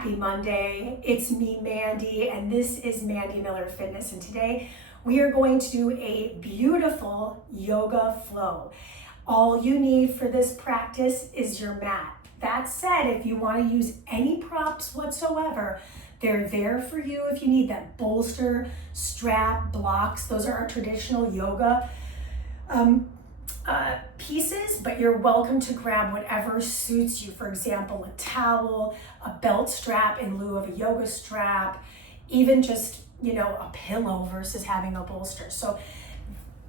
Happy Monday. It's me, Mandee, and this is Mandee Miller Fitness. And today we are going to do a beautiful yoga flow. All you need for this practice is your mat. That said, if you want to use any props whatsoever, they're there for you if you need them. Bolster, strap, blocks, those are our traditional yoga pieces, but you're welcome to grab whatever suits you. For example, a towel, a belt strap in lieu of a yoga strap, even just, a pillow versus having a bolster. So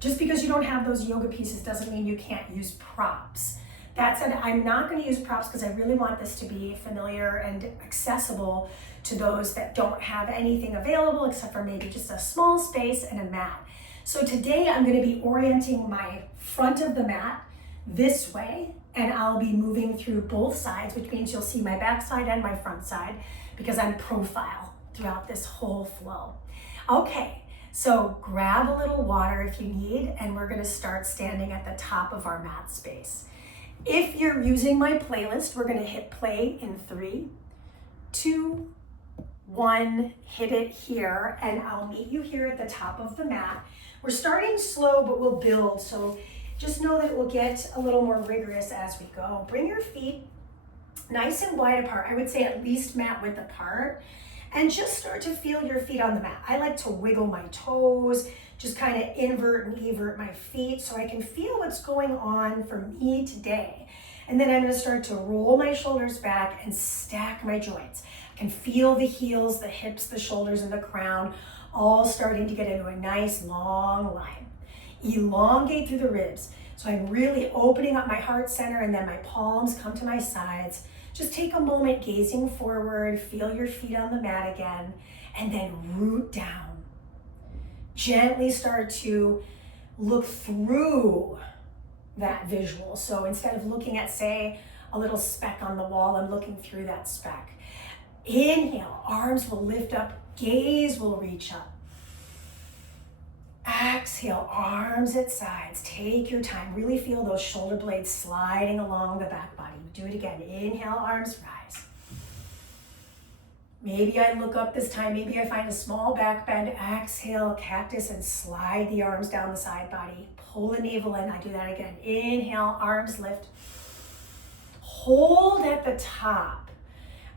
just because you don't have those yoga pieces doesn't mean you can't use props. That said, I'm not going to use props because I really want this to be familiar and accessible to those that don't have anything available except for maybe just a small space and a mat. So today I'm going to be orienting my front of the mat this way, and I'll be moving through both sides, which means you'll see my back side and my front side because I'm profile throughout this whole flow. Okay, so grab a little water if you need, and we're going to start standing at the top of our mat space. If you're using my playlist, we're going to hit play in 3, 2, 1, hit it here, and I'll meet you here at the top of the mat. We're starting slow, but we'll build, so just know that it will get a little more rigorous as we go. Bring your feet nice and wide apart. I would say at least mat width apart, and just start to feel your feet on the mat. I like to wiggle my toes, just kind of invert and evert my feet so I can feel what's going on for me today. And then I'm going to start to roll my shoulders back and stack my joints. I can feel the heels, the hips, the shoulders, and the crown all starting to get into a nice long line. Elongate through the ribs. So I'm really opening up my heart center, and then my palms come to my sides. Just take a moment gazing forward, feel your feet on the mat again, and then root down. Gently start to look through that visual. So instead of looking at, say, a little speck on the wall, I'm looking through that speck. Inhale, arms will lift up, gaze will reach up. Exhale, arms at sides. Take your time. Really feel those shoulder blades sliding along the back body. Do it again. Inhale, arms rise. Maybe I look up this time. Maybe I find a small back bend. Exhale, cactus, and slide the arms down the side body. Pull the navel in. I do that again. Inhale, arms lift. Hold at the top.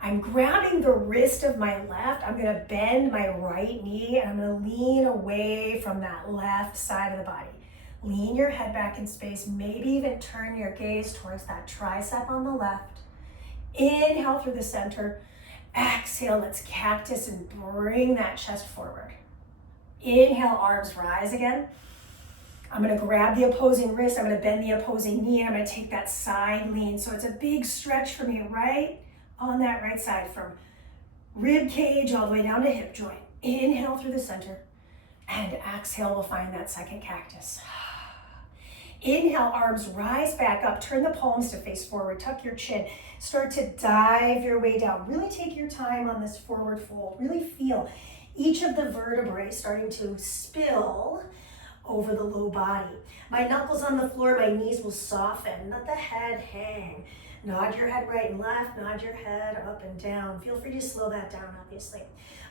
I'm grabbing the wrist of my left. I'm going to bend my right knee, and I'm going to lean away from that left side of the body. Lean your head back in space. Maybe even turn your gaze towards that tricep on the left. Inhale through the center. Exhale, let's cactus and bring that chest forward. Inhale, arms rise again. I'm going to grab the opposing wrist. I'm going to bend the opposing knee. I'm going to take that side lean. So it's a big stretch for me right on that right side, from rib cage all the way down to hip joint. Inhale through the center, and exhale, we'll find that second cactus. Inhale, arms rise back up, turn the palms to face forward, tuck your chin, start to dive your way down. Really take your time on this forward fold. Really feel each of the vertebrae starting to spill over the low body. My knuckles on the floor, my knees will soften, let the head hang. Nod your head right and left, nod your head up and down. Feel free to slow that down, obviously.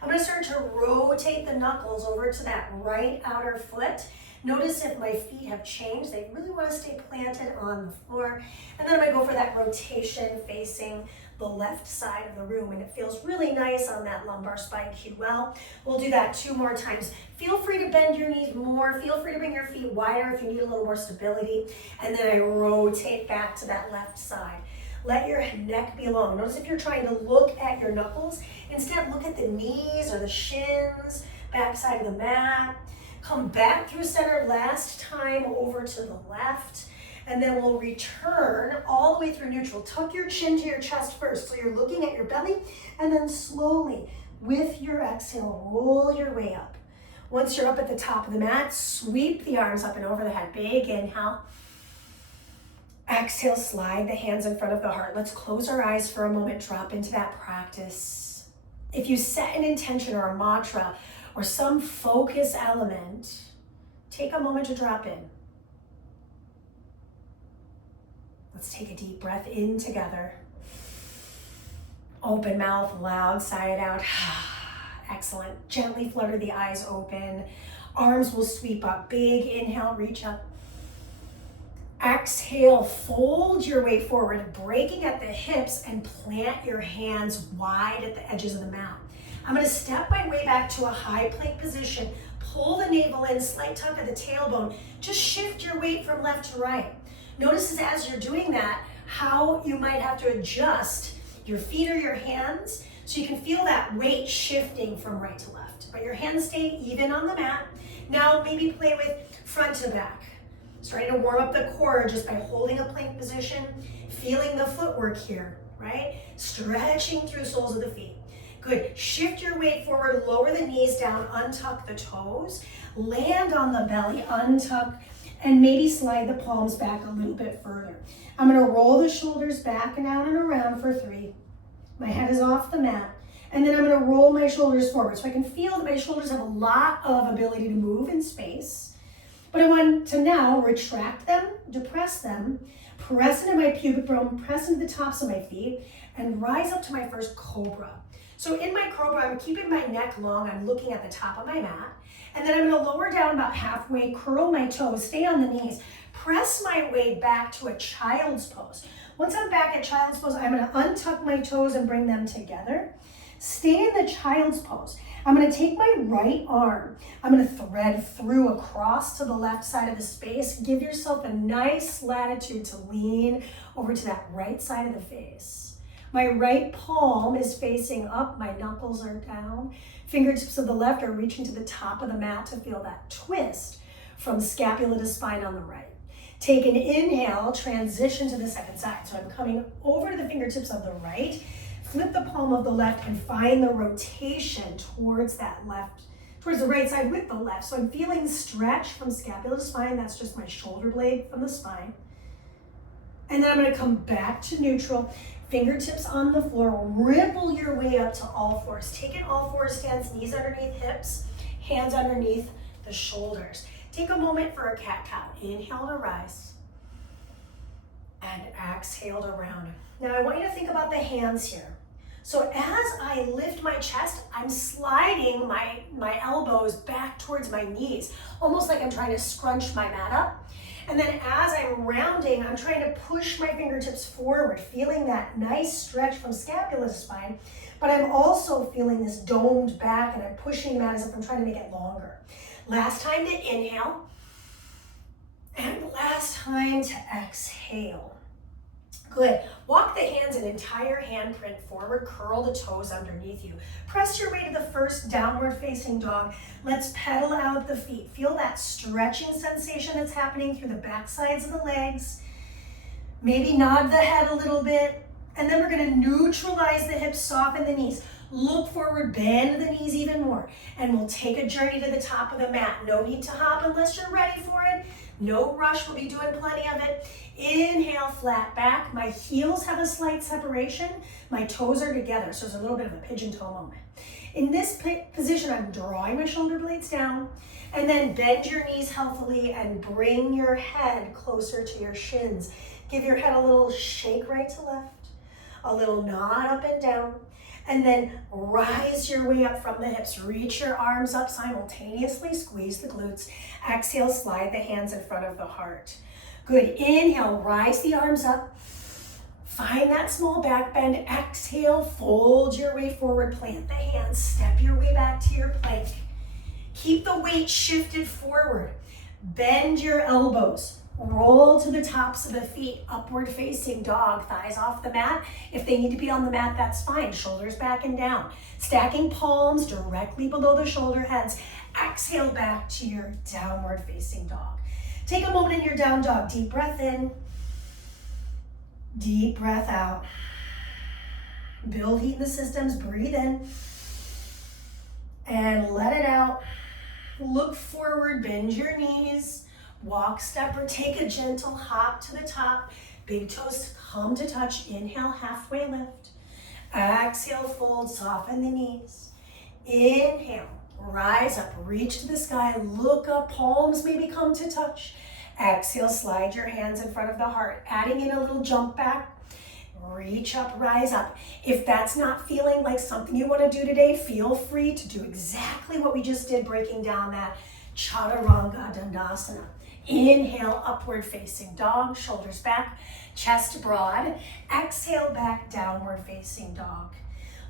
I'm going to start to rotate the knuckles over to that right outer foot. Notice if my feet have changed. They really want to stay planted on the floor. And then I'm going to go for that rotation facing the left side of the room, and it feels really nice on that lumbar spine QL. We'll do that 2 more times. Feel free to bend your knees more. Feel free to bring your feet wider if you need a little more stability. And then I rotate back to that left side. Let your neck be long. Notice if you're trying to look at your knuckles, instead look at the knees or the shins, back side of the mat. Come back through center last time over to the left, and then we'll return all the way through neutral. Tuck your chin to your chest first, so you're looking at your belly, and then slowly, with your exhale, roll your way up. Once you're up at the top of the mat, sweep the arms up and over the head. Big inhale. Exhale, slide the hands in front of the heart. Let's close our eyes for a moment, drop into that practice. If you set an intention or a mantra or some focus element, take a moment to drop in. Let's take a deep breath in together. Open mouth, loud sigh it out. Excellent. Gently flutter the eyes open. Arms will sweep up. Big inhale, reach up. Exhale, fold your weight forward, breaking at the hips, and plant your hands wide at the edges of the mat. I'm going to step my way back to a high plank position. Pull the navel in, slight tuck of the tailbone. Just shift your weight from left to right. Notice as you're doing that, how you might have to adjust your feet or your hands so you can feel that weight shifting from right to left. But your hands stay even on the mat. Now maybe play with front to back. Starting to warm up the core just by holding a plank position, feeling the footwork here, right? Stretching through soles of the feet. Good. Shift your weight forward, lower the knees down, untuck the toes, land on the belly, untuck, and maybe slide the palms back a little bit further. I'm going to roll the shoulders back and down and around for 3. My head is off the mat. And then I'm going to roll my shoulders forward so I can feel that my shoulders have a lot of ability to move in space. But I want to now retract them, depress them, press into my pubic bone, press into the tops of my feet, and rise up to my first cobra. So in my cobra, I'm keeping my neck long. I'm looking at the top of my mat. And then I'm going to lower down about halfway, curl my toes, stay on the knees, press my way back to a child's pose. Once I'm back at child's pose, I'm going to untuck my toes and bring them together. Stay in the child's pose. I'm going to take my right arm. I'm going to thread through across to the left side of the space. Give yourself a nice latitude to lean over to that right side of the face. My right palm is facing up. My knuckles are down. Fingertips of the left are reaching to the top of the mat to feel that twist from scapula to spine on the right. Take an inhale, transition to the second side. So I'm coming over to the fingertips of the right, flip the palm of the left and find the rotation towards that left, towards the right side with the left. So I'm feeling stretch from scapula to spine. That's just my shoulder blade from the spine. And then I'm going to come back to neutral. Fingertips on the floor, ripple your way up to all fours. Take an all fours stance, knees underneath hips, hands underneath the shoulders. Take a moment for a cat-cow. Inhale to rise and exhale to round. Now I want you to think about the hands here. So as I lift my chest, I'm sliding my elbows back towards my knees, almost like I'm trying to scrunch my mat up. And then as I'm rounding, I'm trying to push my fingertips forward, feeling that nice stretch from scapula to spine, but I'm also feeling this domed back and I'm pushing that as if I'm trying to make it longer. Last time to inhale, and last time to exhale. Good. Walk the hands an entire handprint forward, curl the toes underneath you. Press your way to the first downward facing dog. Let's pedal out the feet. Feel that stretching sensation that's happening through the back sides of the legs. Maybe nod the head a little bit. And then we're going to neutralize the hips, soften the knees. Look forward, bend the knees even more. And we'll take a journey to the top of the mat. No need to hop unless you're ready for it. No rush, we'll be doing plenty of it. Inhale, flat back. My heels have a slight separation. My toes are together, so there's a little bit of a pigeon toe moment. In this position, I'm drawing my shoulder blades down, and then bend your knees healthily and bring your head closer to your shins. Give your head a little shake right to left, a little nod up and down, and then rise your way up from the hips. Reach your arms up simultaneously, squeeze the glutes. Exhale, slide the hands in front of the heart. Good. Inhale, rise the arms up. Find that small back bend. Exhale, fold your way forward, plant the hands, step your way back to your plank. Keep the weight shifted forward. Bend your elbows. Roll to the tops of the feet, upward facing dog, thighs off the mat. If they need to be on the mat, that's fine. Shoulders back and down. Stacking palms directly below the shoulder heads. Exhale back to your downward facing dog. Take a moment in your down dog. Deep breath in. Deep breath out. Build heat in the systems. Breathe in. And let it out. Look forward. Bend your knees. Walk, step, or take a gentle hop to the top. Big toes come to touch. Inhale, halfway lift. Exhale, fold, soften the knees. Inhale, rise up, reach to the sky, look up, palms maybe come to touch. Exhale, slide your hands in front of the heart, adding in a little jump back. reach up, rise up. If that's not feeling like something you want to do today, feel free to do exactly what we just did, breaking down that Chaturanga Dandasana. Inhale, upward facing dog, shoulders back, chest broad. Exhale, back, downward facing dog.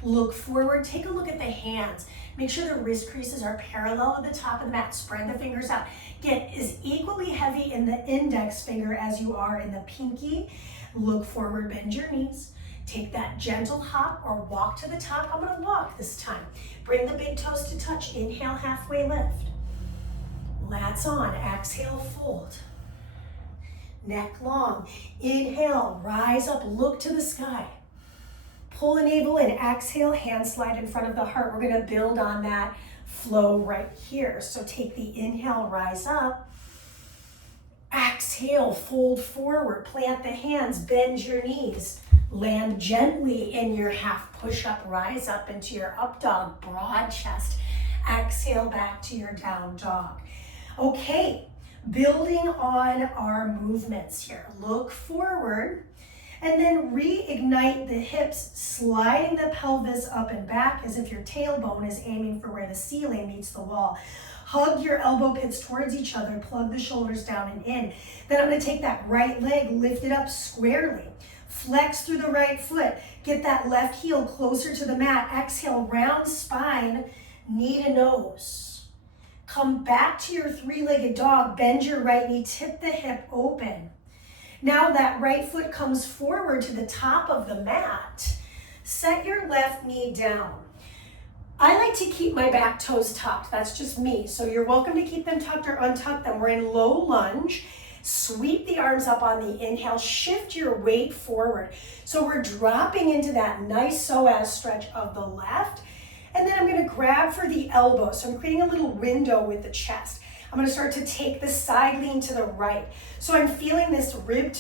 Look forward, take a look at the hands. Make sure the wrist creases are parallel at the top of the mat. Spread the fingers out. Get as equally heavy in the index finger as you are in the pinky. Look forward, bend your knees. Take that gentle hop or walk to the top. I'm gonna walk this time. Bring the big toes to touch. Inhale, halfway lift. Lats on, exhale, fold. Neck long. Inhale, rise up, look to the sky. Pull the navel in, exhale, hand slide in front of the heart. We're gonna build on that flow right here. So take the inhale, rise up. Exhale, fold forward, plant the hands, bend your knees. Land gently in your half push-up, rise up into your up dog, broad chest. Exhale, back to your down dog. Okay, building on our movements here. Look forward and then reignite the hips, sliding the pelvis up and back as if your tailbone is aiming for where the ceiling meets the wall. Hug your elbow pits towards each other, plug the shoulders down and in. Then I'm gonna take that right leg, lift it up squarely. Flex through the right foot. Get that left heel closer to the mat. Exhale, round spine, knee to nose. Come back to your three-legged dog. Bend your right knee, tip the hip open. Now that right foot comes forward to the top of the mat. Set your left knee down. I like to keep my back toes tucked. That's just me. So you're welcome to keep them tucked or untuck them. We're in low lunge. Sweep the arms up on the inhale. Shift your weight forward. So we're dropping into that nice psoas stretch of the left. And then I'm going to grab for the elbow. So I'm creating a little window with the chest. I'm going to start to take the side lean to the right. So I'm feeling this rib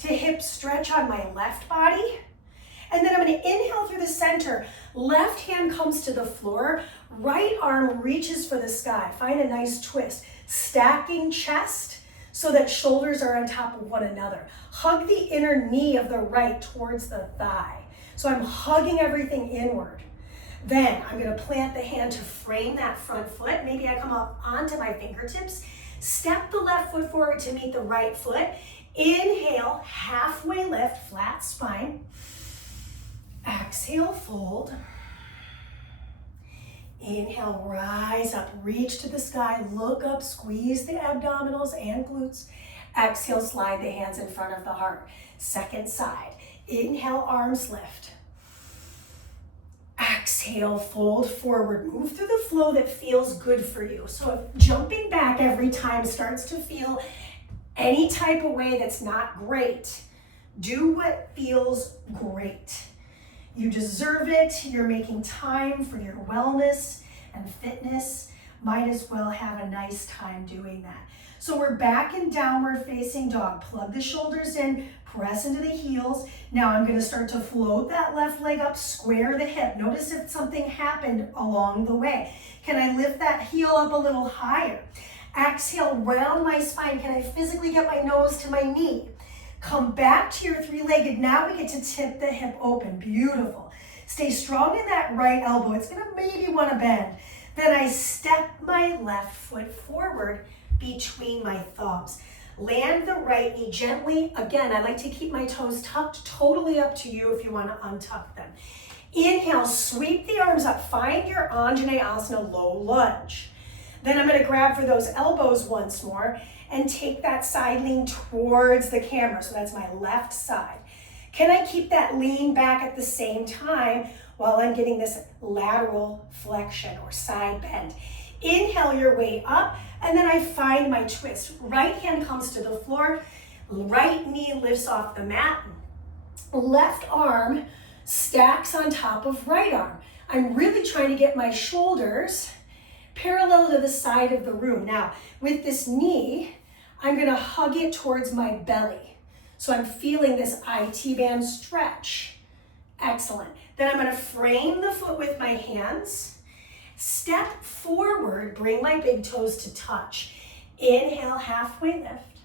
to hip stretch on my left body. And then I'm going to inhale through the center. Left hand comes to the floor. Right arm reaches for the sky. Find a nice twist. Stacking chest so that shoulders are on top of one another. Hug the inner knee of the right towards the thigh. So I'm hugging everything inward. Then I'm going to plant the hand to frame that front foot. Maybe I come up onto my fingertips. Step the left foot forward to meet the right foot. Inhale, halfway lift, flat spine. Exhale, fold. Inhale, rise up, reach to the sky, look up, squeeze the abdominals and glutes. Exhale, slide the hands in front of the heart. Second side. Inhale, arms lift. Exhale, fold forward. Move through the flow that feels good for you. So if jumping back every time starts to feel any type of way that's not great, do what feels great. You deserve it. You're making time for your wellness and fitness. Might as well have a nice time doing that. So we're back in downward facing dog. Plug the shoulders in, press into the heels. Now I'm going to start to float that left leg up, square the hip. Notice if something happened along the way. Can I lift that heel up a little higher? Exhale, round my spine. Can I physically get my nose to my knee? Come back to your three-legged. Now we get to tip the hip open. Beautiful. Stay strong in that right elbow. It's going to maybe want to bend. Then I step my left foot forward between my thumbs. Land the right knee gently. Again, I like to keep my toes tucked. Totally up to you if you want to untuck them. Inhale, sweep the arms up. Find your Anjaneyasana low lunge. Then I'm going to grab for those elbows once more and take that side lean towards the camera. So that's my left side. Can I keep that lean back at the same time while I'm getting this lateral flexion or side bend? Inhale your way up, and then I find my twist. Right hand comes to the floor, right knee lifts off the mat, left arm stacks on top of right arm. I'm really trying to get my shoulders parallel to the side of the room. Now, with this knee, I'm gonna hug it towards my belly. So I'm feeling this IT band stretch. Excellent. Then I'm gonna frame the foot with my hands. Step forward, bring my big toes to touch. Inhale, halfway lift.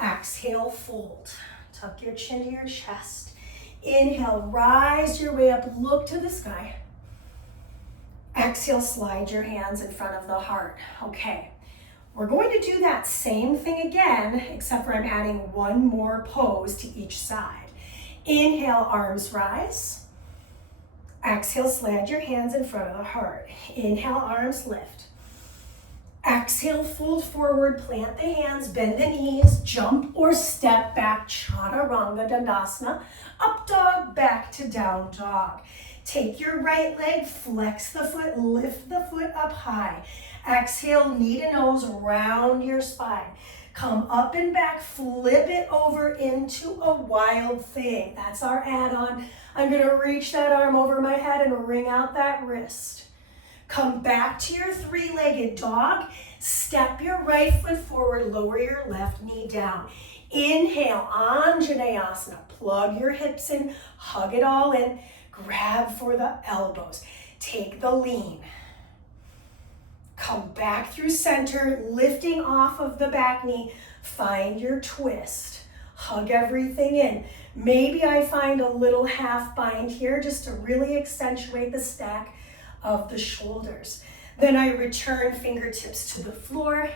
Exhale, fold. Tuck your chin to your chest. Inhale, rise your way up, look to the sky. Exhale, slide your hands in front of the heart. Okay, we're going to do that same thing again, except for I'm adding one more pose to each side. Inhale, arms rise. Exhale, slide your hands in front of the heart. Inhale, arms lift. Exhale, fold forward, plant the hands, bend the knees, jump or step back, Chaturanga Dandasana, up dog, back to down dog. Take your right leg, flex the foot, lift the foot up high. Exhale, knee to nose, round your spine. Come up and back, flip it over into a wild thing. That's our add-on. I'm gonna reach that arm over my head and wring out that wrist. Come back to your three-legged dog. Step your right foot forward, lower your left knee down. Inhale, Anjaneyasana. Plug your hips in, hug it all in. Grab for the elbows. Take the lean. Come back through center, lifting off of the back knee. Find your twist. Hug everything in. Maybe I find a little half bind here just to really accentuate the stack of the shoulders. Then I return fingertips to the floor.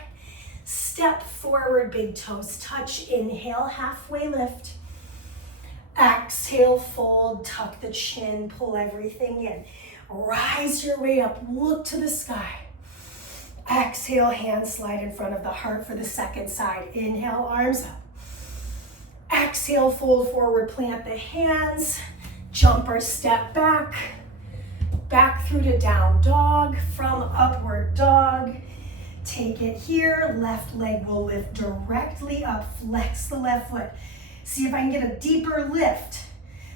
Step forward, big toes touch. Inhale, halfway lift. Exhale, fold, tuck the chin, pull everything in. Rise your way up, look to the sky. Exhale, hands slide in front of the heart for the second side. Inhale, arms up. Exhale, fold forward, plant the hands. Jump or step back. Back through to down dog, from upward dog. Take it here, left leg will lift directly up, flex the left foot. See if I can get a deeper lift.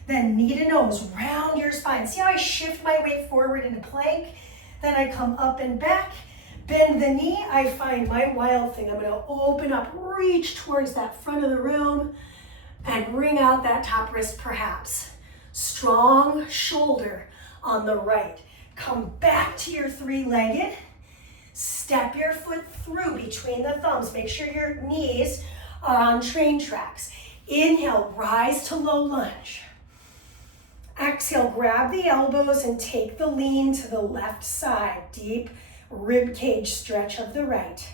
Then knee to nose, round your spine. See how I shift my weight forward into plank? Then I come up and back, bend the knee, I find my wild thing. I'm gonna open up, reach towards that front of the room, and wring out that top wrist perhaps. Strong shoulder on the right. Come back to your three-legged. Step your foot through between the thumbs. Make sure your knees are on train tracks. Inhale, rise to low lunge. Exhale, grab the elbows and take the lean to the left side. Deep rib cage stretch of the right.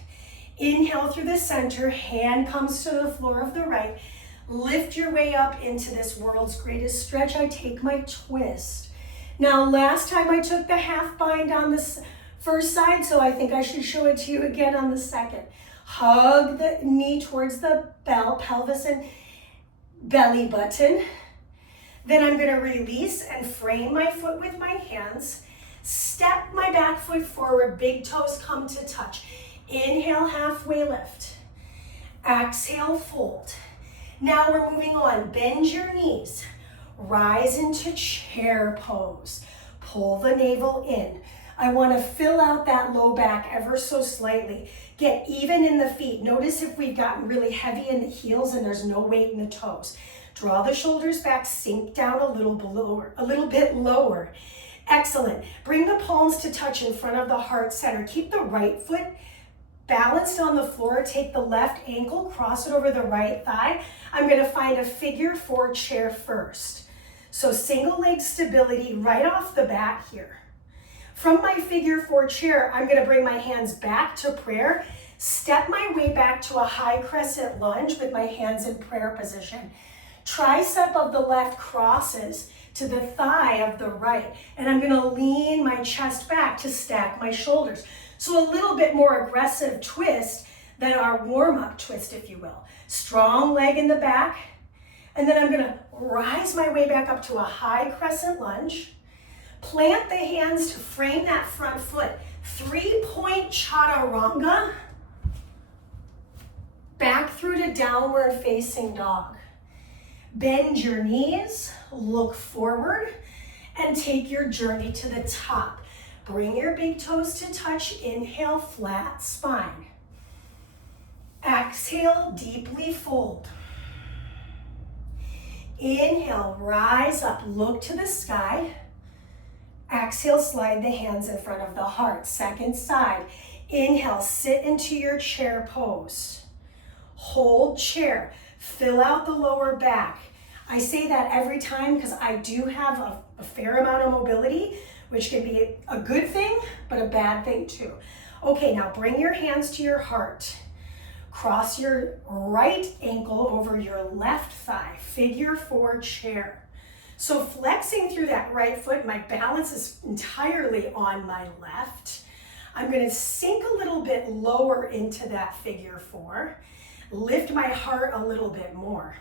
Inhale through the center, hand comes to the floor of the right. Lift your way up into this world's greatest stretch. I take my twist. Now, last time I took the half bind on the first side, so I think I should show it to you again on the second. Hug the knee towards the pelvis and belly button. Then I'm going to release and frame my foot with my hands. Step my back foot forward, big toes come to touch. Inhale, halfway lift. Exhale, fold. Now we're moving on. Bend your knees. Rise into chair pose. Pull the navel in. I want to fill out that low back ever so slightly. Get even in the feet. Notice if we've gotten really heavy in the heels and there's no weight in the toes. Draw the shoulders back, sink down a little bit lower. Excellent. Bring the palms to touch in front of the heart center. Keep the right foot balanced on the floor. Take the left ankle, cross it over the right thigh. I'm going to find a figure 4 chair first. So single leg stability right off the bat here. From my figure 4 chair, I'm going to bring my hands back to prayer. Step my way back to a high crescent lunge with my hands in prayer position. Tricep of the left crosses to the thigh of the right. And I'm going to lean my chest back to stack my shoulders. So a little bit more aggressive twist than our warm-up twist, if you will. Strong leg in the back. And then I'm going to rise my way back up to a high crescent lunge. Plant the hands to frame that front foot. 3-point chaturanga. Back through to downward facing dog. Bend your knees, look forward, and take your journey to the top. Bring your big toes to touch. Inhale, flat spine. Exhale, deeply fold. Inhale, rise up, look to the sky. Exhale, slide the hands in front of the heart. Second side. Inhale, sit into your chair pose. Hold chair. Fill out the lower back. I say that every time because I do have a fair amount of mobility, which can be a good thing, but a bad thing too. Okay, now bring your hands to your heart. Cross your right ankle over your left thigh, figure 4 chair. So flexing through that right foot, my balance is entirely on my left. I'm gonna sink a little bit lower into that figure 4, lift my heart a little bit more.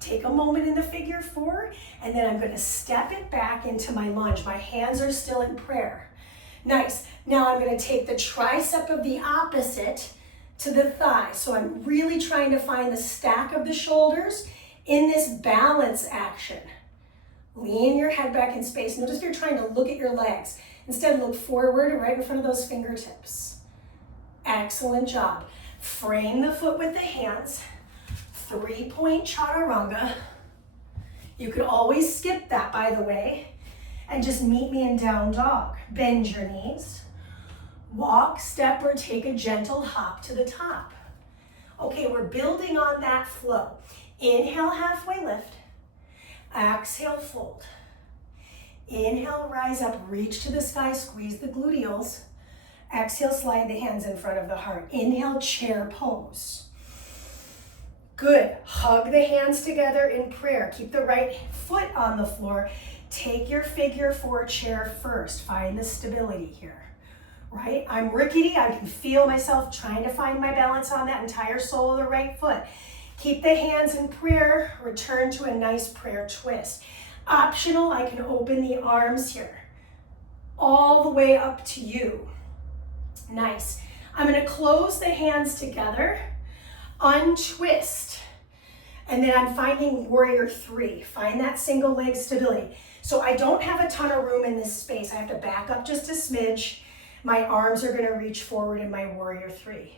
Take a moment in the figure 4, and then I'm gonna step it back into my lunge. My hands are still in prayer. Nice. Now I'm gonna take the tricep of the opposite to the thigh. So I'm really trying to find the stack of the shoulders in this balance action. Lean your head back in space. Notice if you're trying to look at your legs. Instead, look forward right in front of those fingertips. Excellent job. Frame the foot with the hands. 3-point chaturanga. You could always skip that, by the way, and just meet me in down dog. Bend your knees. Walk, step, or take a gentle hop to the top. Okay, we're building on that flow. Inhale, halfway lift. Exhale, fold. Inhale, rise up, reach to the sky, squeeze the gluteals. Exhale, slide the hands in front of the heart. Inhale, chair pose. Good. Hug the hands together in prayer. Keep the right foot on the floor. Take your figure 4 chair first. Find the stability here, right? I'm rickety. I can feel myself trying to find my balance on that entire sole of the right foot. Keep the hands in prayer. Return to a nice prayer twist. Optional, I can open the arms here. All the way up to you. Nice. I'm going to close the hands together. Untwist, and then I'm finding warrior 3. Find that single leg stability. So I don't have a ton of room in this space. I have to back up just a smidge. My arms are going to reach forward in my warrior 3.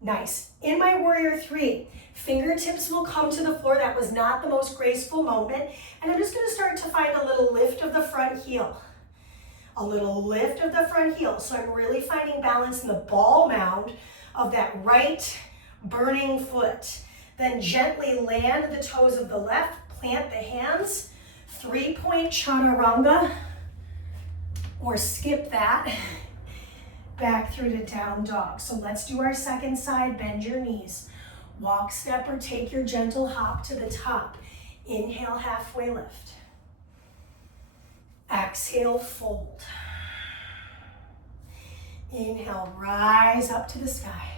Nice. In my warrior 3, fingertips will come to the floor. That was not the most graceful moment. And I'm just going to start to find a little lift of the front heel. A little lift of the front heel. So I'm really finding balance in the ball mound of that right burning foot. Then gently land the toes of the left, plant the hands, 3-point chaturanga, or skip that, back through to down dog. So let's do our second side, bend your knees. Walk, step, or take your gentle hop to the top. Inhale, halfway lift. Exhale, fold. Inhale, rise up to the sky.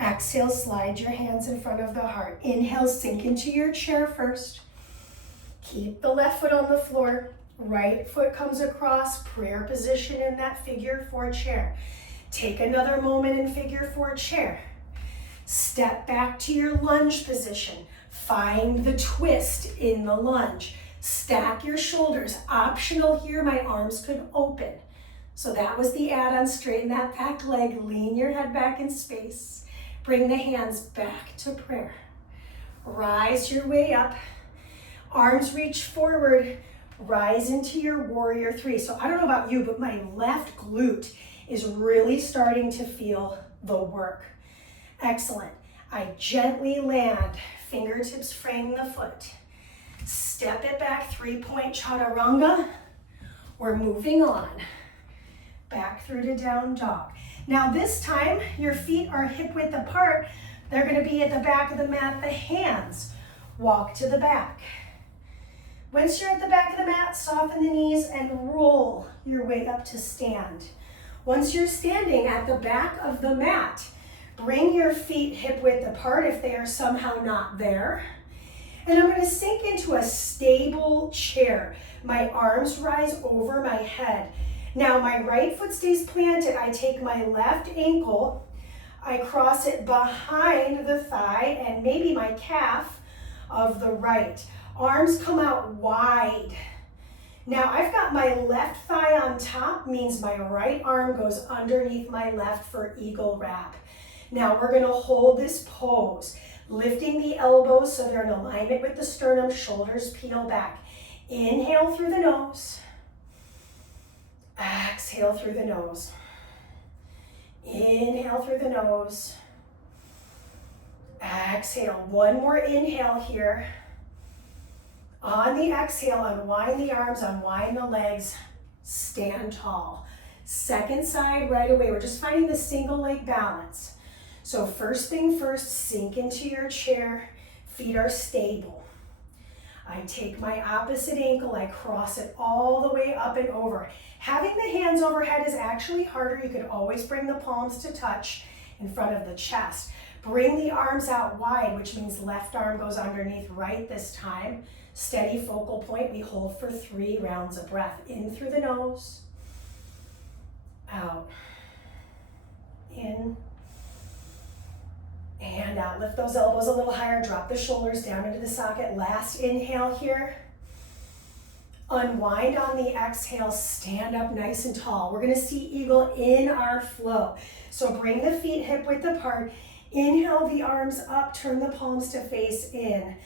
Exhale, slide your hands in front of the heart. Inhale, sink into your chair first. Keep the left foot on the floor. Right foot comes across, prayer position in that figure 4 chair. Take another moment in figure 4 chair. Step back to your lunge position. Find the twist in the lunge. Stack your shoulders. Optional here, my arms could open. So that was the add-on. Straighten that back leg. Lean your head back in space. Bring the hands back to prayer. Rise your way up. Arms reach forward. Rise into your warrior 3. So I don't know about you, but my left glute is really starting to feel the work. Excellent. I gently land. Fingertips frame the foot. Step it back, 3-point chaturanga. We're moving on. Back through to down dog. Now this time, your feet are hip width apart. They're going to be at the back of the mat, the hands. Walk to the back. Once you're at the back of the mat, soften the knees and roll your way up to stand. Once you're standing at the back of the mat, bring your feet hip width apart if they are somehow not there. And I'm going to sink into a stable chair. My arms rise over my head. Now my right foot stays planted. I take my left ankle, I cross it behind the thigh and maybe my calf of the right. Arms come out wide. Now I've got my left thigh on top, means my right arm goes underneath my left for eagle wrap. Now we're going to hold this pose, lifting the elbows so they're in alignment with the sternum, shoulders peel back. Inhale through the nose. Exhale through the nose. Inhale through the nose. Exhale, one more inhale here. On the exhale, unwind the arms, unwind the legs, stand tall. Second side right away, we're just finding the single leg balance. So first thing first, sink into your chair, feet are stable. I take my opposite ankle, I cross it all the way up and over. Having the hands overhead is actually harder. You could always bring the palms to touch in front of the chest. Bring the arms out wide, which means left arm goes underneath right this time. Steady focal point, we hold for 3 rounds of breath. In through the nose, out, in, and out. Lift those elbows a little higher, drop the shoulders down into the socket. Last inhale here. Unwind on the exhale, stand up nice and tall. We're gonna see eagle in our flow. So bring the feet hip width apart. Inhale the arms up, turn the palms to face in.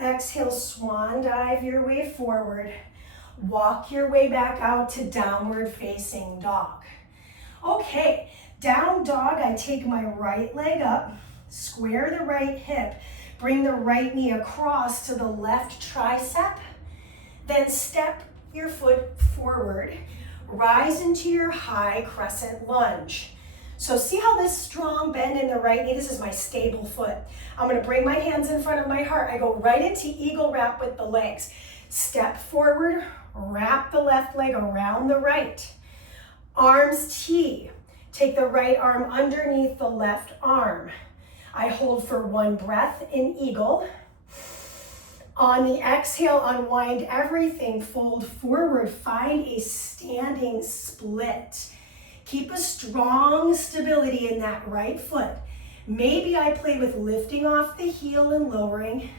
Exhale, swan dive your way forward. Walk your way back out to downward facing dog. Okay, down dog, I take my right leg up, square the right hip, bring the right knee across to the left tricep, then step your foot forward, rise into your high crescent lunge. So see how this strong bend in the right knee, this is my stable foot. I'm gonna bring my hands in front of my heart. I go right into eagle wrap with the legs. Step forward, wrap the left leg around the right. Arms T, take the right arm underneath the left arm. I hold for 1 breath in eagle. On the exhale, unwind everything, fold forward, find a standing split. Keep a strong stability in that right foot. Maybe I play with lifting off the heel and lowering,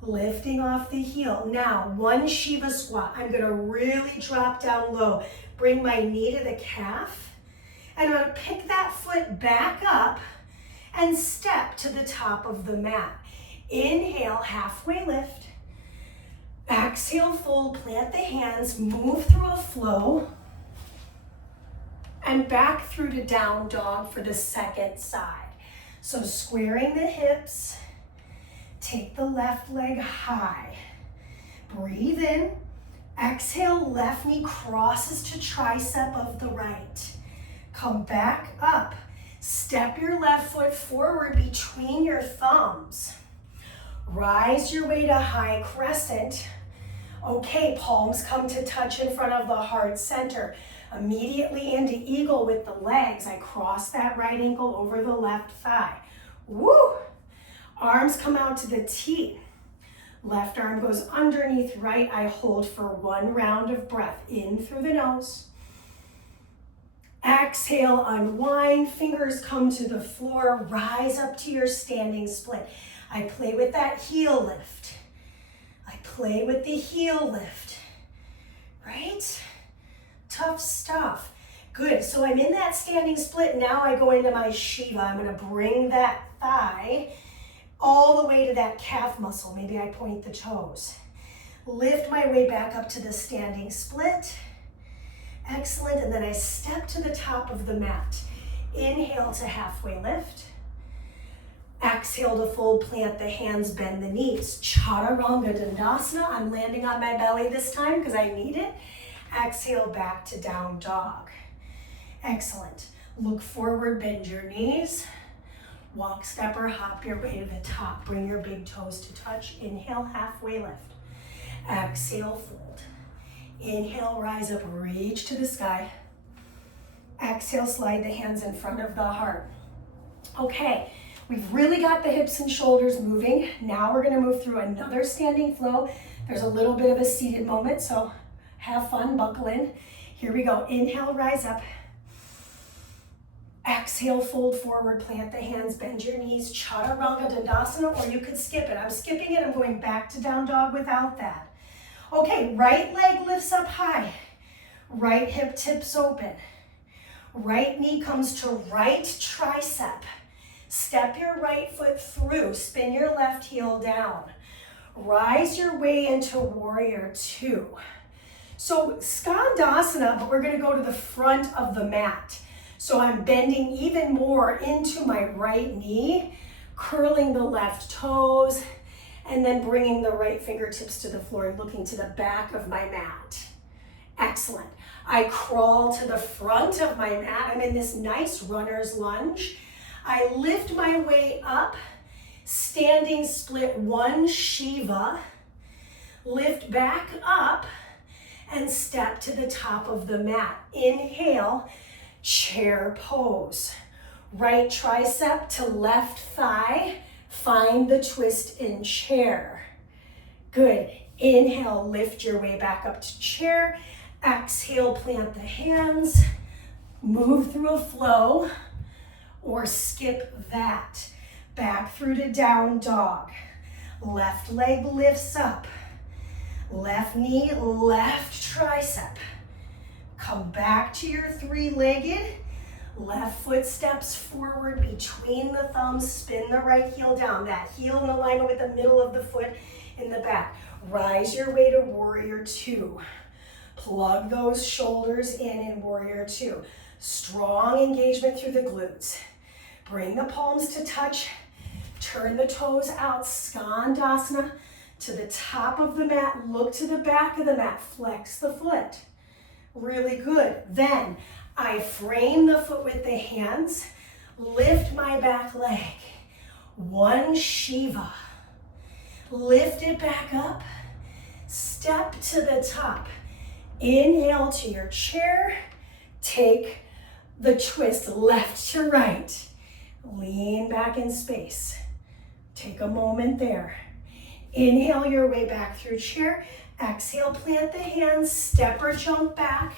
lifting off the heel. Now, 1 Shiva squat. I'm gonna really drop down low. Bring my knee to the calf, and I'm gonna pick that foot back up and step to the top of the mat. Inhale, halfway lift. Exhale, fold, plant the hands, move through a flow, and back through to down dog for the second side. So squaring the hips, take the left leg high. Breathe in, exhale, left knee crosses to tricep of the right. Come back up, step your left foot forward between your thumbs. Rise your way to high crescent. Okay, palms come to touch in front of the heart center. Immediately into eagle with the legs. I cross that right ankle over the left thigh. Woo! Arms come out to the T. Left arm goes underneath right. I hold for 1 round of breath. In through the nose. Exhale, unwind. Fingers come to the floor. Rise up to your standing split. I play with that heel lift. I play with the heel lift. Right? Tough stuff. Good, so I'm in that standing split. Now I go into my Shiva. I'm gonna bring that thigh all the way to that calf muscle. Maybe I point the toes. Lift my way back up to the standing split. Excellent, and then I step to the top of the mat. Inhale to halfway lift. Exhale to fold, plant the hands, bend the knees. Chaturanga Dandasana. I'm landing on my belly this time because I need it. Exhale back to down dog. Excellent. Look forward, bend your knees. Walk, step, or hop your way to the top. Bring your big toes to touch. Inhale, halfway lift. Exhale, fold. Inhale, rise up, reach to the sky. Exhale, slide the hands in front of the heart. Okay, we've really got the hips and shoulders moving. Now we're gonna move through another standing flow. There's a little bit of a seated moment, so have fun, buckle in. Here we go. Inhale, rise up. Exhale, fold forward, plant the hands, bend your knees, Chaturanga Dandasana, or you could skip it. I'm skipping it, I'm going back to down dog without that. Okay, right leg lifts up high. Right hip tips open. Right knee comes to right tricep. Step your right foot through, spin your left heel down. Rise your way into warrior 2. So Skandasana, but we're gonna go to the front of the mat. So I'm bending even more into my right knee, curling the left toes, and then bringing the right fingertips to the floor and looking to the back of my mat. Excellent. I crawl to the front of my mat. I'm in this nice runner's lunge. I lift my way up, standing split one Shiva, lift back up, and step to the top of the mat. Inhale, chair pose. Right tricep to left thigh, find the twist in chair. Good. Inhale, lift your way back up to chair. Exhale, plant the hands, move through a flow, or skip that. Back through to down dog. Left leg lifts up. Left knee, left tricep. Come back to your three-legged. Left foot steps forward between the thumbs. Spin the right heel down. That heel in alignment with the middle of the foot in the back. Rise your way to warrior two. Plug those shoulders in warrior two. Strong engagement through the glutes. Bring the palms to touch. Turn the toes out. Skandasana to the top of the mat. Look to the back of the mat. Flex the foot. Really good. Then I frame the foot with the hands. Lift my back leg. One Shiva. Lift it back up. Step to the top. Inhale to your chair. Take the twist left to right. Lean back in space. Take a moment there. Inhale your way back through chair. Exhale, plant the hands. Step or jump back.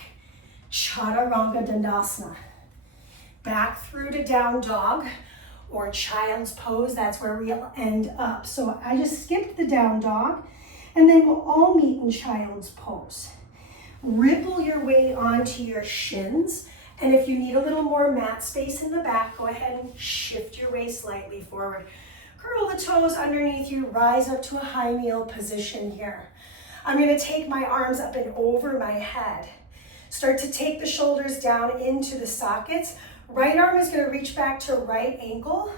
Chaturanga Dandasana. Back through to down dog or child's pose. That's where we'll end up. So I just skipped the down dog, and then we'll all meet in child's pose. Ripple your way onto your shins, and if you need a little more mat space in the back, go ahead and shift your waist slightly forward. Curl the toes underneath you, rise up to a high kneel position here. I'm gonna take my arms up and over my head. Start to take the shoulders down into the sockets. Right arm is gonna reach back to right ankle,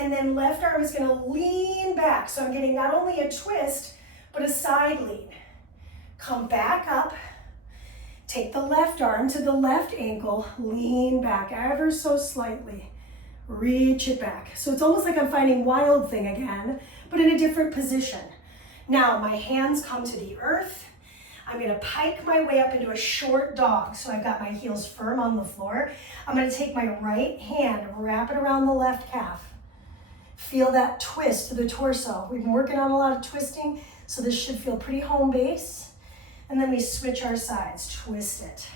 and then left arm is gonna lean back. So I'm getting not only a twist, but a side lean. Come back up, take the left arm to the left ankle, lean back ever so slightly, reach it back. So it's almost like I'm finding Wild Thing again, but in a different position. Now my hands come to the earth. I'm gonna pike my way up into a short dog. So I've got my heels firm on the floor. I'm gonna take my right hand, wrap it around the left calf. Feel that twist to the torso. We've been working on a lot of twisting, so this should feel pretty home base. And then we switch our sides, twist it.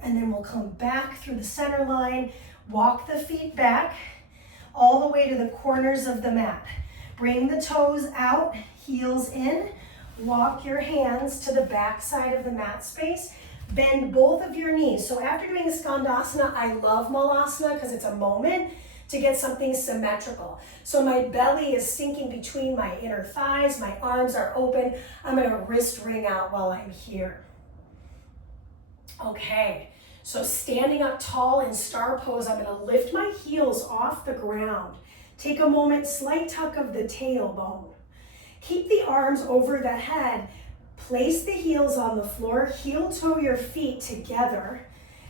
And then we'll come back through the center line, walk the feet back all the way to the corners of the mat. Bring the toes out, heels in, walk your hands to the back side of the mat space, bend both of your knees. So after doing Skandasana, I love Malasana because it's a moment to get something symmetrical. So my belly is sinking between my inner thighs, my arms are open. I'm gonna wrist ring out while I'm here. Okay, so standing up tall in star pose, I'm gonna lift my heels off the ground. Take a moment, slight tuck of the tailbone. Keep the arms over the head. Place the heels on the floor, heel toe your feet together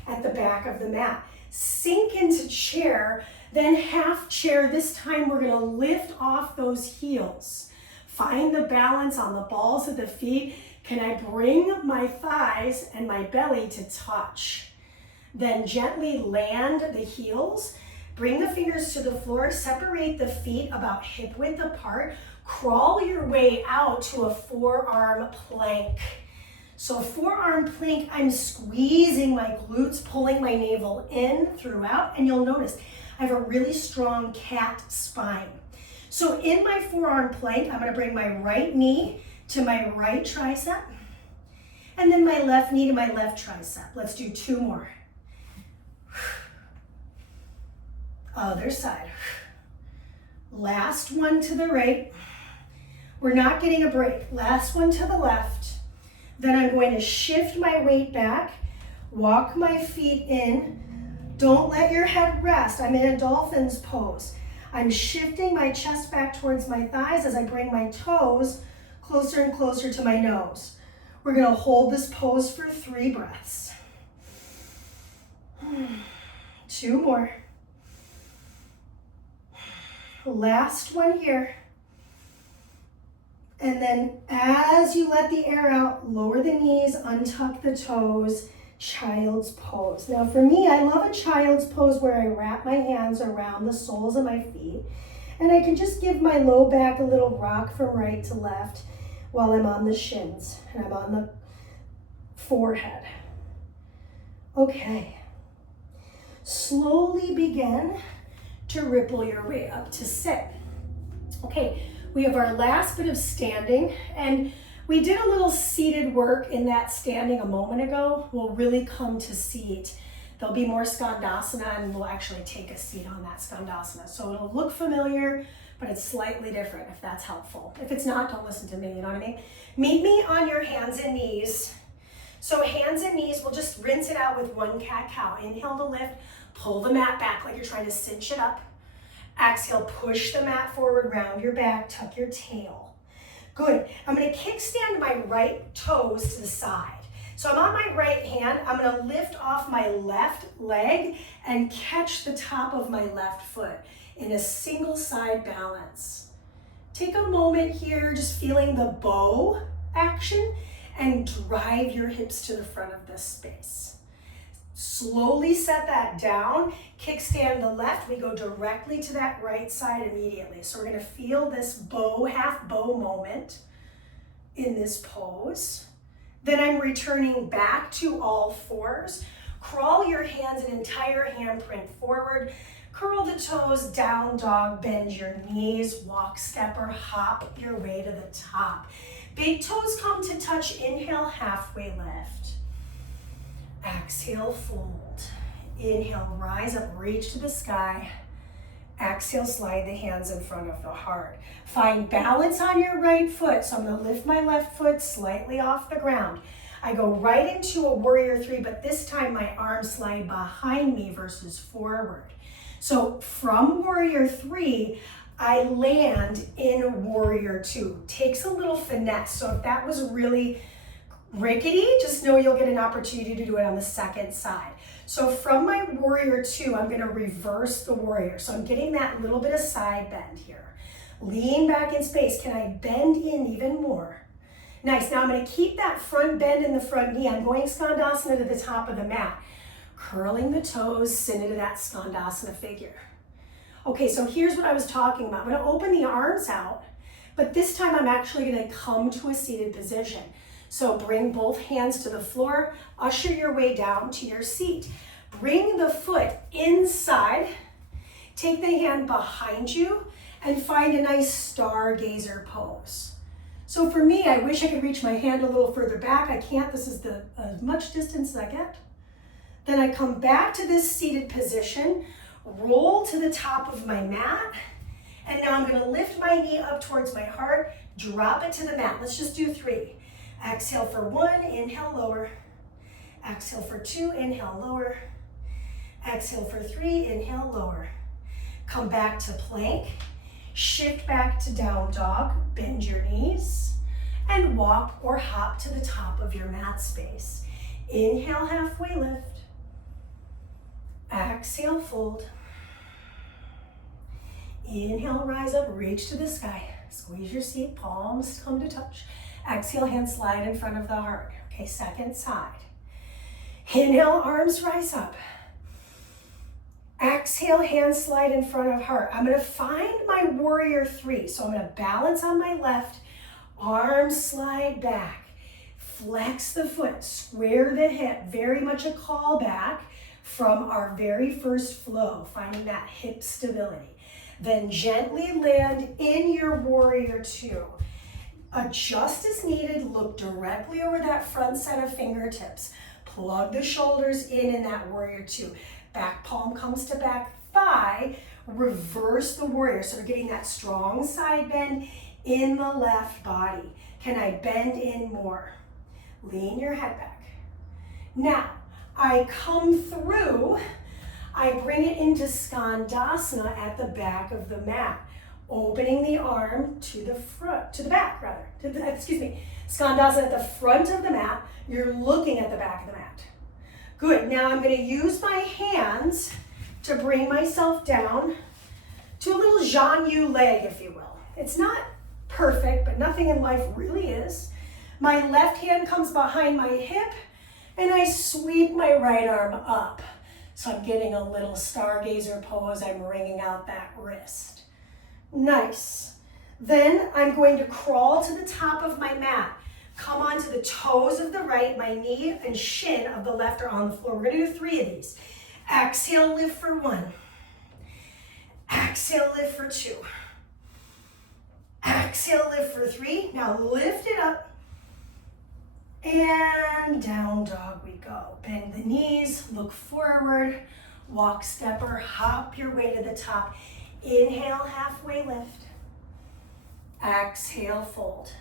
at the back of the mat. Sink into chair, then half chair. This time we're gonna lift off those heels. Find the balance on the balls of the feet. Can I bring my thighs and my belly to touch? Then gently land the heels. Bring the fingers to the floor. Separate the feet about hip width apart. Crawl your way out to a forearm plank. So forearm plank, I'm squeezing my glutes, pulling my navel in throughout, and you'll notice I have a really strong cat spine. So in my forearm plank, I'm gonna bring my right knee to my right tricep, and then my left knee to my left tricep. Let's do two more. Other side. Last one to the right. We're not getting a break. Last one to the left. Then I'm going to shift my weight back, walk my feet in. Don't let your head rest. I'm in a dolphin's pose. I'm shifting my chest back towards my thighs as I bring my toes closer and closer to my nose. We're gonna hold this pose for 3 breaths. 2 more. Last one here. And then as you let the air out, lower the knees, untuck the toes, child's pose. Now for me, I love a child's pose where I wrap my hands around the soles of my feet, and I can just give my low back a little rock from right to left while I'm on the shins and I'm on the forehead. Okay. Slowly begin to ripple your way up to sit. Okay, we have our last bit of standing, and we did a little seated work in that standing a moment ago. We'll really come to seat. There'll be more skandasana, and we'll actually take a seat on that skandasana. So it'll look familiar, but it's slightly different, if that's helpful. If it's not, don't listen to me, you know what I mean? Meet me on your hands and knees. So hands and knees, we'll just rinse it out with 1 cat-cow. Inhale to lift, pull the mat back like you're trying to cinch it up. Exhale, push the mat forward, round your back, tuck your tail. Good. I'm going to kickstand my right toes to the side. So I'm on my right hand. I'm going to lift off my left leg and catch the top of my left foot in a single side balance. Take a moment here, just feeling the bow action, and drive your hips to the front of this space. Slowly set that down, kickstand the left, we go directly to that right side immediately. So we're gonna feel this bow, half bow moment in this pose. Then I'm returning back to all fours. Crawl your hands an entire handprint forward, curl the toes, down dog, bend your knees, walk, step, or hop your way to the top. Big toes come to touch, inhale, halfway lift. Exhale, fold. Inhale, rise up, reach to the sky. Exhale, slide the hands in front of the heart. Find balance on your right foot. So I'm gonna lift my left foot slightly off the ground. I go right into a warrior 3, but this time my arms slide behind me versus forward. So from warrior 3, I land in warrior 2. Takes a little finesse. So if that was really rickety, just know you'll get an opportunity to do it on the second side. So from my warrior 2, I'm gonna reverse the warrior. So I'm getting that little bit of side bend here. Lean back in space. Can I bend in even more? Nice. Now I'm gonna keep that front bend in the front knee. I'm going skandasana to the top of the mat. Curling the toes, sit into that skandasana figure. Okay, so here's what I was talking about. I'm gonna open the arms out, but this time I'm actually gonna come to a seated position. So bring both hands to the floor, usher your way down to your seat. Bring the foot inside, take the hand behind you, and find a nice stargazer pose. So for me, I wish I could reach my hand a little further back. I can't, this is as much distance as I get. Then I come back to this seated position, roll to the top of my mat, and now I'm gonna lift my knee up towards my heart, drop it to the mat. Let's just do 3. Exhale for 1, inhale, lower. Exhale for 2, inhale, lower. Exhale for 3, inhale, lower. Come back to plank, shift back to down dog, bend your knees, and walk or hop to the top of your mat space. Inhale, halfway lift. Exhale, fold. Inhale, rise up, reach to the sky. Squeeze your seat, palms come to touch. Exhale, hands slide in front of the heart. Okay, second side. Inhale, arms rise up. Exhale, hands slide in front of heart. I'm gonna find my warrior 3. So I'm gonna balance on my left, arms slide back. Flex the foot, square the hip, very much a call back from our very first flow, finding that hip stability. Then gently land in your warrior 2. Adjust as needed, look directly over that front set of fingertips. Plug the shoulders in that warrior 2. Back palm comes to back thigh, reverse the warrior. So we're getting that strong side bend in the left body. Can I bend in more? Lean your head back. Now, I come through, I bring it into Skandasana at the back of the mat, opening the arm to the front, to the back rather, Skandasana at the front of the mat. You're looking at the back of the mat. Good, now I'm gonna use my hands to bring myself down to a little Jean Yu leg, if you will. It's not perfect, but nothing in life really is. My left hand comes behind my hip, and I sweep my right arm up. So I'm getting a little stargazer pose. I'm wringing out that wrist. Nice. Then I'm going to crawl to the top of my mat. Come onto the toes of the right, my knee and shin of the left are on the floor. We're gonna do 3 of these. Exhale, lift for 1. Exhale, lift for 2. Exhale, lift for 3. Now lift it up. And down dog we go. Bend the knees, look forward, walk stepper, hop your way to the top. Inhale, halfway lift. Exhale, fold.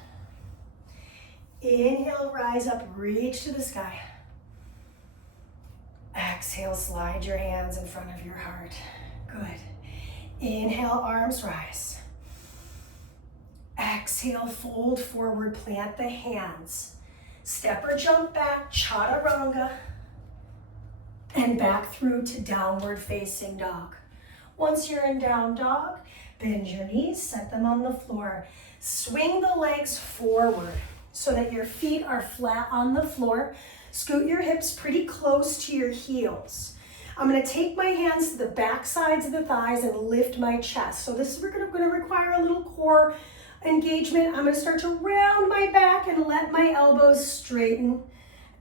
Inhale, rise up, reach to the sky. Exhale, slide your hands in front of your heart. Good. Inhale, arms rise. Exhale, fold forward, plant the hands. Step or jump back, chaturanga, and back through to downward facing dog. Once you're in down dog, bend your knees, set them on the floor. Swing the legs forward so that your feet are flat on the floor. Scoot your hips pretty close to your heels. I'm gonna take my hands to the back sides of the thighs and lift my chest. So this is gonna require a little core engagement. I'm gonna start to round my back and let my elbows straighten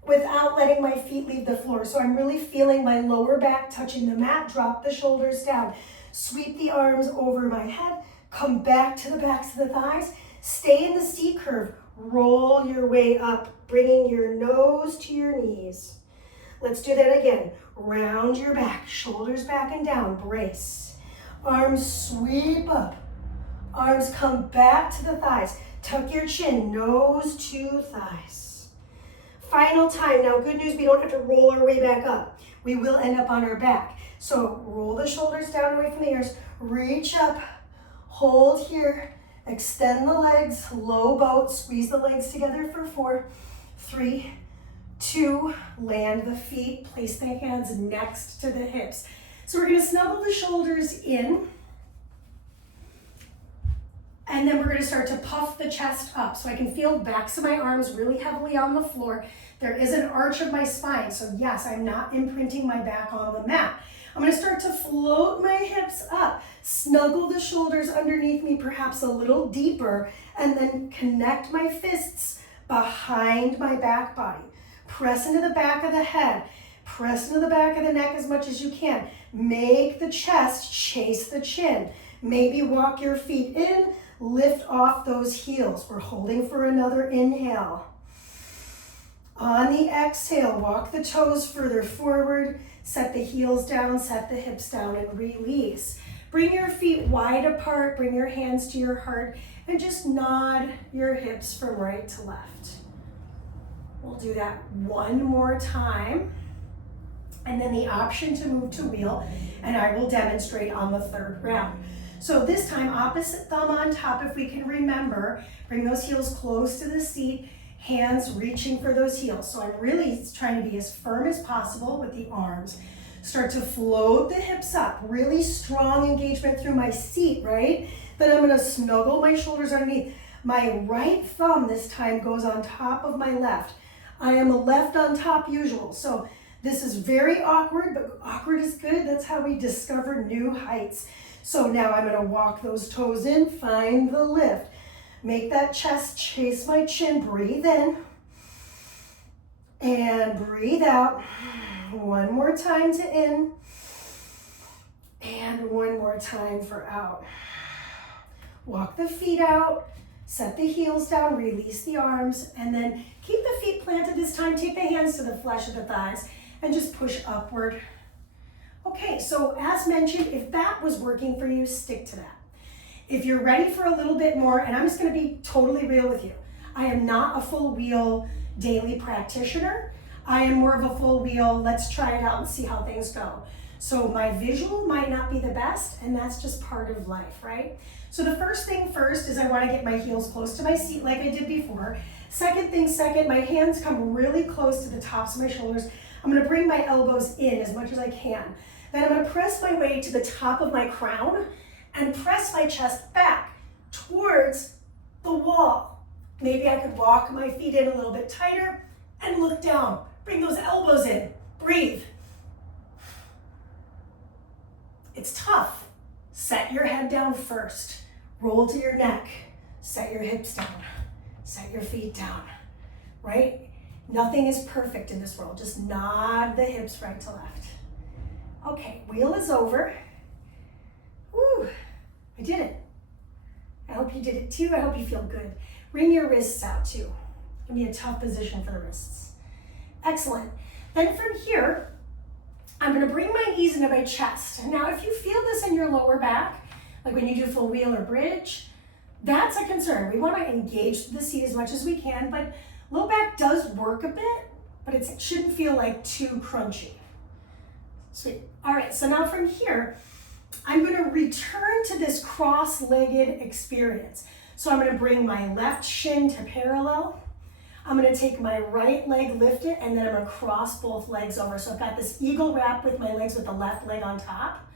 without letting my feet leave the floor. So I'm really feeling my lower back touching the mat. Drop the shoulders down. Sweep the arms over my head. Come back to the backs of the thighs. Stay in the C curve. Roll your way up, bringing your nose to your knees. Let's do that again. Round your back, shoulders back and down. Brace. Arms sweep up. Arms come back to the thighs. Tuck your chin, nose to thighs. Final time. Now, good news, we don't have to roll our way back up. We will end up on our back. So roll the shoulders down away from the ears. Reach up, hold here, extend the legs, low boat, squeeze the legs together for 4, 3, 2, land the feet, place the hands next to the hips. So we're gonna snuggle the shoulders in, and then we're gonna start to puff the chest up. So I can feel backs of my arms really heavily on the floor. There is an arch of my spine, so yes, I'm not imprinting my back on the mat. I'm gonna start to float my hips up, snuggle the shoulders underneath me perhaps a little deeper, and then connect my fists behind my back body. Press into the back of the head, press into the back of the neck as much as you can. Make the chest chase the chin. Maybe walk your feet in, lift off those heels. We're holding for another inhale. On the exhale, walk the toes further forward, set the heels down, set the hips down, and release. Bring your feet wide apart, bring your hands to your heart, and just nod your hips from right to left. We'll do that one more time, and then the option to move to wheel, and I will demonstrate on the 3rd round. So this time, opposite thumb on top, if we can remember, bring those heels close to the seat, hands reaching for those heels. So I'm really trying to be as firm as possible with the arms. Start to float the hips up, really strong engagement through my seat, right? Then I'm gonna snuggle my shoulders underneath. My right thumb this time goes on top of my left. I am a left on top usual, so this is very awkward, but awkward is good. That's how we discover new heights. So now I'm gonna walk those toes in, find the lift. Make that chest chase my chin, breathe in, and breathe out. One more time to in, and one more time for out. Walk the feet out, set the heels down, release the arms, and then keep the feet planted this time. Take the hands to the flesh of the thighs and just push upward. Okay, so as mentioned, if that was working for you, stick to that. If you're ready for a little bit more, and I'm just gonna be totally real with you, I am not a full wheel daily practitioner. I am more of a full wheel, let's try it out and see how things go. So my visual might not be the best, and that's just part of life, right? So the first thing first is I want to get my heels close to my seat like I did before. Second thing second, my hands come really close to the tops of my shoulders. I'm going to bring my elbows in as much as I can. Then I'm going to press my way to the top of my crown and press my chest back towards the wall. Maybe I could walk my feet in a little bit tighter and look down. Bring those elbows in. Breathe. It's tough. Set your head down first. Roll to your neck. Set your hips down. Set your feet down, right? Nothing is perfect in this world. Just nod the hips right to left. Okay, wheel is over. Woo, I did it. I hope you did it too. I hope you feel good. Bring your wrists out too. It can be a tough position for the wrists. Excellent. Then from here, I'm gonna bring my knees into my chest. Now, if you feel this in your lower back, like when you do full wheel or bridge, that's a concern. We wanna engage the seat as much as we can, but low back does work a bit, but it shouldn't feel like too crunchy. Sweet. All right, so now from here, I'm gonna return to this cross-legged experience. So I'm gonna bring my left shin to parallel. I'm gonna take my right leg, lift it, and then I'm gonna cross both legs over. So I've got this eagle wrap with my legs with the left leg on top.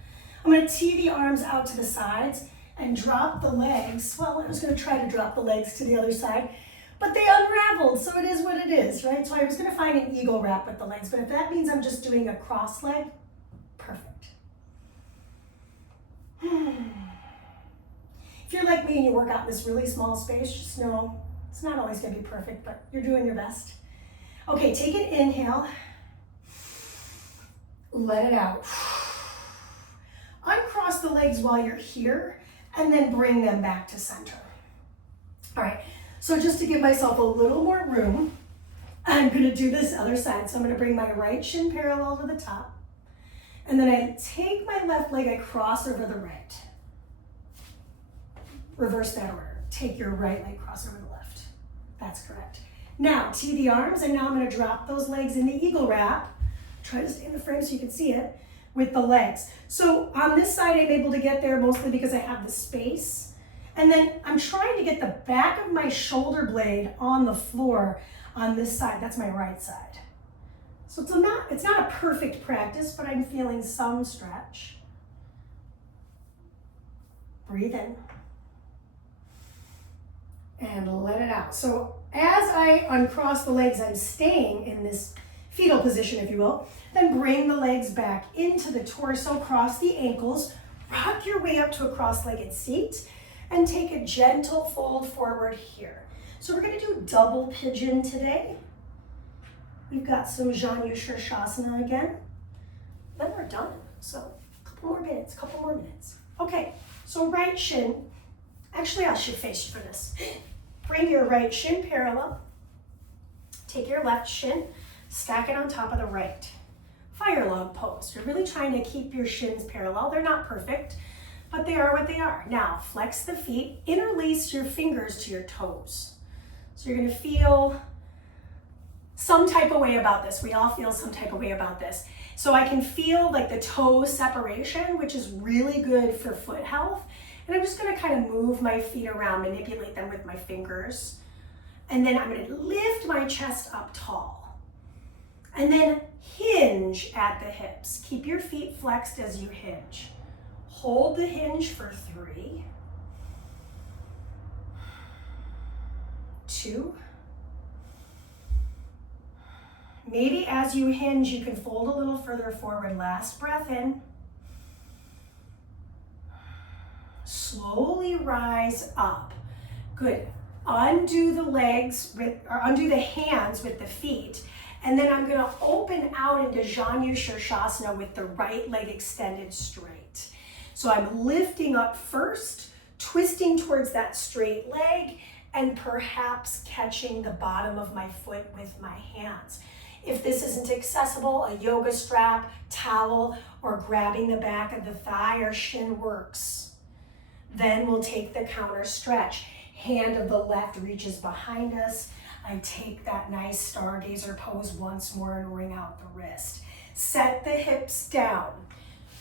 I'm gonna tee the arms out to the sides and drop the legs. Well, I was gonna try to drop the legs to the other side, but they unraveled, so it is what it is, right? So I was gonna find an eagle wrap with the legs, but if that means I'm just doing a cross leg, perfect. If you're like me and you work out in this really small space, just know it's not always gonna be perfect, but you're doing your best. Okay, take an inhale. Let it out. Uncross the legs while you're here, and then bring them back to center. All right, so just to give myself a little more room, I'm gonna do this other side. So I'm gonna bring my right shin parallel to the top, and then I take my left leg, I cross over the right. Reverse that order. Take your right leg, cross over the left. That's correct. Now, tee the arms, and now I'm gonna drop those legs in the eagle wrap. Try to stay in the frame so you can see it with the legs. So on this side, I'm able to get there mostly because I have the space. And then I'm trying to get the back of my shoulder blade on the floor on this side. That's my right side. So it's not a perfect practice, but I'm feeling some stretch. Breathe in. And let it out. So as I uncross the legs, I'm staying in this fetal position, if you will. Then bring the legs back into the torso, cross the ankles, rock your way up to a cross-legged seat, and take a gentle fold forward here. So we're gonna do double pigeon today. We've got some Janu Shirshasana again. Then we're done. So a couple more minutes. Okay, so right shin. Actually, I should face you for this. Bring your right shin parallel. Take your left shin, stack it on top of the right. Fire log pose. You're really trying to keep your shins parallel. They're not perfect, but they are what they are. Now, flex the feet, interlace your fingers to your toes. So you're gonna feel some type of way about this. We all feel some type of way about this. So I can feel like the toe separation, which is really good for foot health. And I'm just gonna kind of move my feet around, manipulate them with my fingers. And then I'm gonna lift my chest up tall. And then hinge at the hips. Keep your feet flexed as you hinge. Hold the hinge for 3, 2. Maybe as you hinge, you can fold a little further forward. Last breath in. Slowly rise up. Good. Undo the undo the hands with the feet. And then I'm gonna open out into Janu Shirshasana with the right leg extended straight. So I'm lifting up first, twisting towards that straight leg, and perhaps catching the bottom of my foot with my hands. If this isn't accessible, a yoga strap, towel, or grabbing the back of the thigh or shin works. Then we'll take the counter stretch. Hand of the left reaches behind us. I take that nice stargazer pose once more and wring out the wrist. Set the hips down.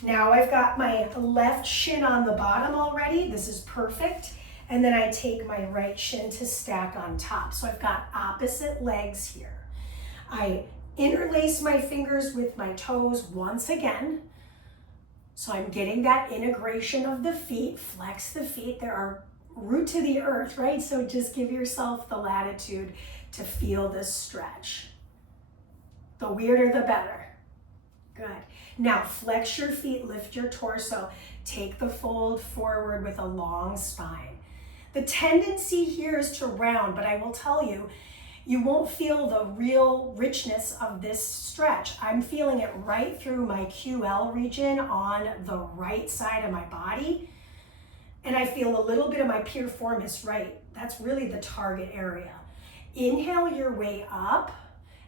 Now I've got my left shin on the bottom already. This is perfect. And then I take my right shin to stack on top. So I've got opposite legs here. I interlace my fingers with my toes once again. So I'm getting that integration of the feet, flex the feet. There are root to the earth, right? So just give yourself the latitude to feel this stretch. The weirder, the better. Good. Now flex your feet, lift your torso, take the fold forward with a long spine. The tendency here is to round, but I will tell you, you won't feel the real richness of this stretch. I'm feeling it right through my QL region on the right side of my body. And I feel a little bit of my piriformis, right? That's really the target area. Inhale your way up.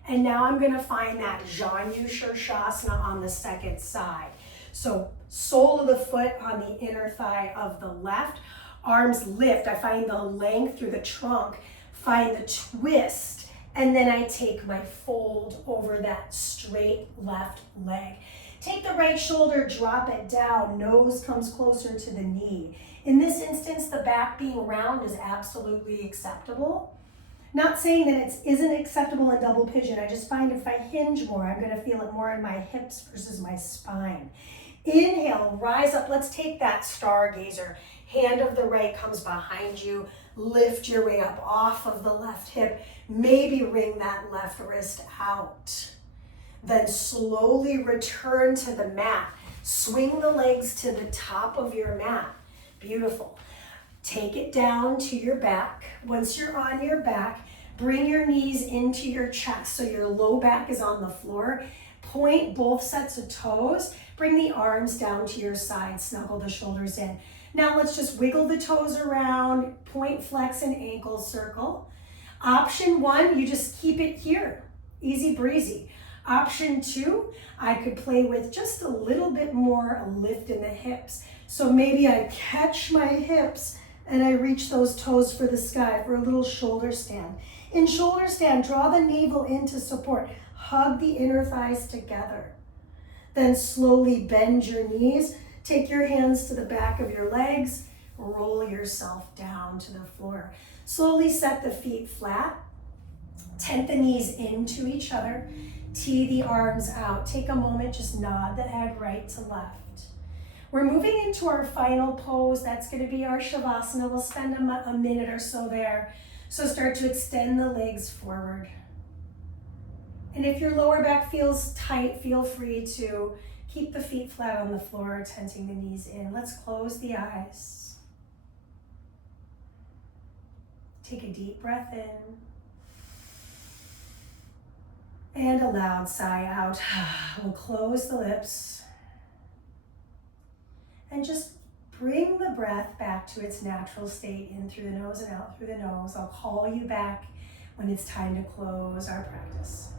And now I'm gonna find that Janu Shirshasana on the second side. So sole of the foot on the inner thigh of the left, arms lift. I find the length through the trunk, find the twist, and then I take my fold over that straight left leg. Take the right shoulder, drop it down, nose comes closer to the knee. In this instance, the back being round is absolutely acceptable. Not saying that it isn't acceptable in double pigeon. I just find if I hinge more, I'm gonna feel it more in my hips versus my spine. Inhale, rise up. Let's take that stargazer. Hand of the right comes behind you. Lift your way up off of the left hip. Maybe wring that left wrist out. Then slowly return to the mat. Swing the legs to the top of your mat. Beautiful. Take it down to your back. Once you're on your back, bring your knees into your chest so your low back is on the floor. Point both sets of toes. Bring the arms down to your side. Snuggle the shoulders in. Now let's just wiggle the toes around. Point, flex, and ankle circle. Option one, you just keep it here. Easy breezy. Option two, I could play with just a little bit more lift in the hips. So maybe I catch my hips and I reach those toes for the sky for a little shoulder stand. In shoulder stand, draw the navel into support. Hug the inner thighs together. Then slowly bend your knees. Take your hands to the back of your legs. Roll yourself down to the floor. Slowly set the feet flat. Tent the knees into each other. Tee the arms out. Take a moment, just nod the head right to left. We're moving into our final pose. That's going to be our Shavasana. We'll spend a minute or so there. So start to extend the legs forward. And if your lower back feels tight, feel free to keep the feet flat on the floor, tenting the knees in. Let's close the eyes. Take a deep breath in. And a loud sigh out. We'll close the lips. And just bring the breath back to its natural state, in through the nose and out through the nose. I'll call you back when it's time to close our practice.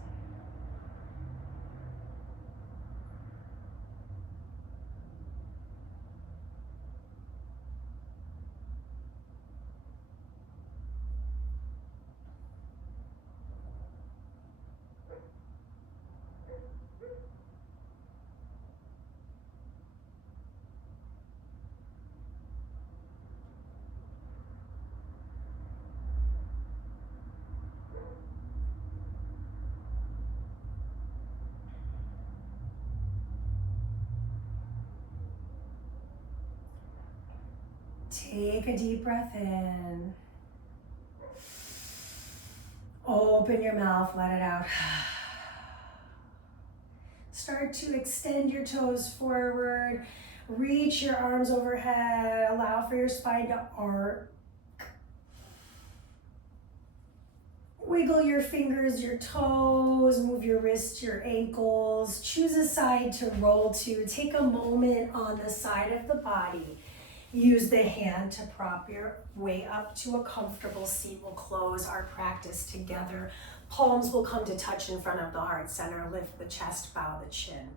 Take a deep breath in. Open your mouth, let it out. Start to extend your toes forward. Reach your arms overhead. Allow for your spine to arc. Wiggle your fingers, your toes, move your wrists, your ankles. Choose a side to roll to. Take a moment on the side of the body. Use the hand to prop your way up to a comfortable seat. We'll close our practice together. Palms will come to touch in front of the heart center. Lift the chest, bow the chin.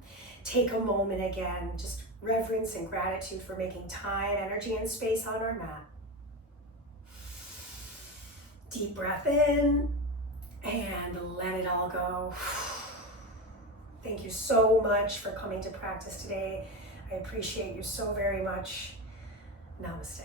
Take a moment again, just reverence and gratitude for making time, energy, and space on our mat. Deep breath in and let it all go. Thank you so much for coming to practice today. I appreciate you so very much. Namaste.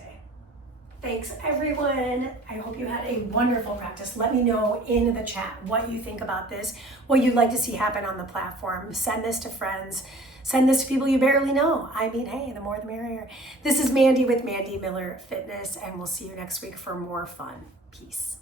Thanks everyone. I hope you had a wonderful practice. Let me know in the chat what you think about this, what you'd like to see happen on the platform. Send this to friends. Send this to people you barely know. I mean, hey, the more the merrier. This is Mandee with Mandee Miller Fitness, and we'll see you next week for more fun. Peace.